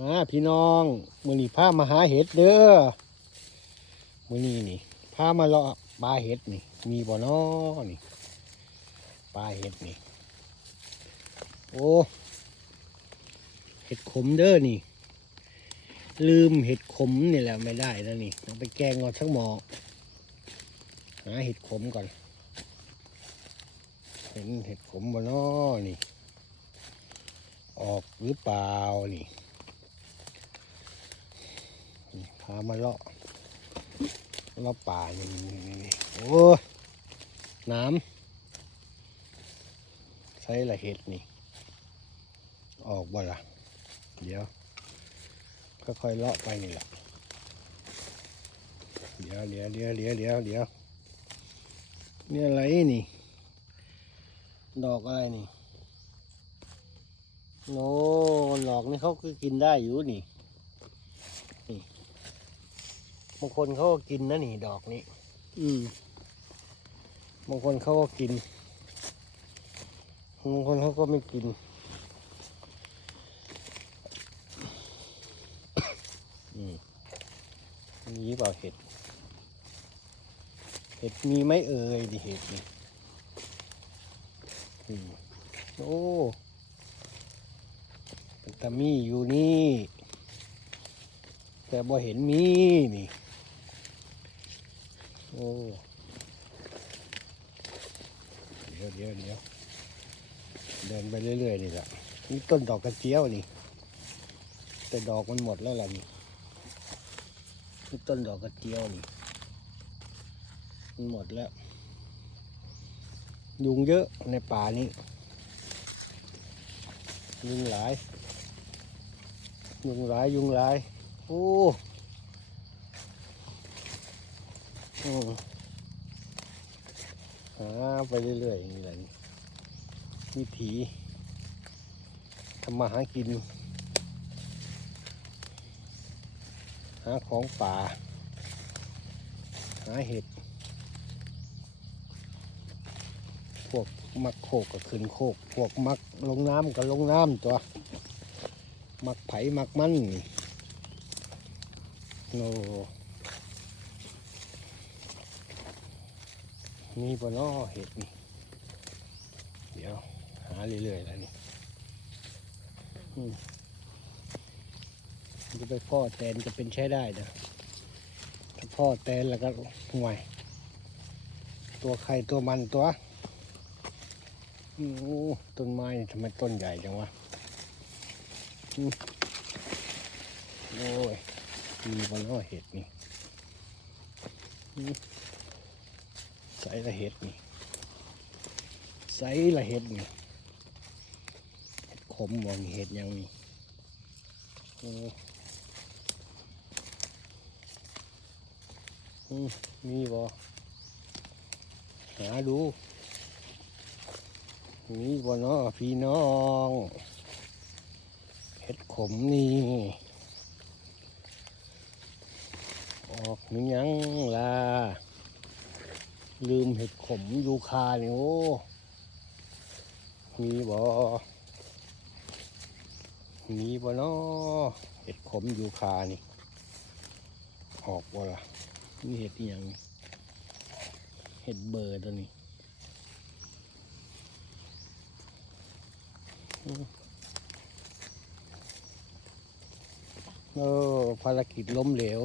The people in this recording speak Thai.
มาพี่น้องมือนี้พามาหาเห็ดเด้อมือนี้นี่พามาเลาะปลาเห็ดนี่ มีบ่อน้อนี่ปลาเห็ดนี่ โอ้เห็ดขมเด้อนี่ ลืมเห็ดขมนี่แหละไม่ได้แล้วนี่เอาไปแกงเงอชักหมอหาเห็ดขมก่อน เห็นเห็ดขมบ่อน้อนี่ ออกหรือเปล่านี่ นี่พา มาเลาะเลาะป่านี่นี่นี่โอ้น้ำใช้ละเห็ดนี่ ออกบ่ล่ะเดี๋ยว ค่อยๆเลาะไปนี่แหละเดี๋ยวเดี๋ยวเดี๋ยวเดี๋ยวเดี๋ยวเดี๋ยวนี่อะไรนี่ ดอกอะไรนี่โน้ดอกนี่เขาก็กินได้อยู่นี่ บางคนเขาก็กินนะนี่ดอกนี้ อืมบางคนเขาก็กินบางคนเขาก็ไม่กิน อืมมีเปล่าเห็ด เห็ดมีไหมเอ่ยดิเห็ดนี่อืมโอ้เป็นตามีอยู่นี่ แต่บ่เห็นมีนี่ โอ้เดี๋ยวเดี๋ยวเดี๋ยวเดินไปเรื่อยๆนี่แหละนี่ต้นดอกกระเจียวนี่ แต่ดอกมันหมดแล้วล่ะนี่นี่ต้นดอกกระเจียวนี่มันหมดแล้ว ยุงเยอะในป่านี้ยุงหลาย ยุงหลายยุงหลาย โอ้อืม หาไปเรื่อยๆอย่างนี้แหละวิถีทำมาหากิน หาของป่า หาเห็ด พวกมักโคกก็ขึ้นโคก พวกมักลงน้ำก็ลงน้ำตัว มักไผ่มักมันโน มีปะน้อเห็ดนี่ เดี๋ยว หาเรื่อยๆแล้วนี่จะไปพ่อแตนจะเป็นใช้ได้นะถ้าพ่อแตนแล้วก็ห่วย ตัวใครตัวมันตัวโอ้ต้นไม้ทำไมต้นใหญ่จังวะมโอ้ยมีบนอ้อเห็ดนี่ ใส่ละเห็ดนี่ใส่ละเห็ดนี่เห็ดขมบ่มีเห็ดยังนี่โอ้อืมมีบ่หาดูมีบ่เนาะพี่น้องเห็ดขมนี่ออกหรือยังล่ะ ลืมเห็ดขมยูคาเนี่ยโอ้ มีบ่มีบ่นาะเห็ดขมยูคานี่ ออกบ่ล่ะนี่เห็ดอหย่างเห็ดเบอร์ตัวนี้เออภารกิจล้มเหลว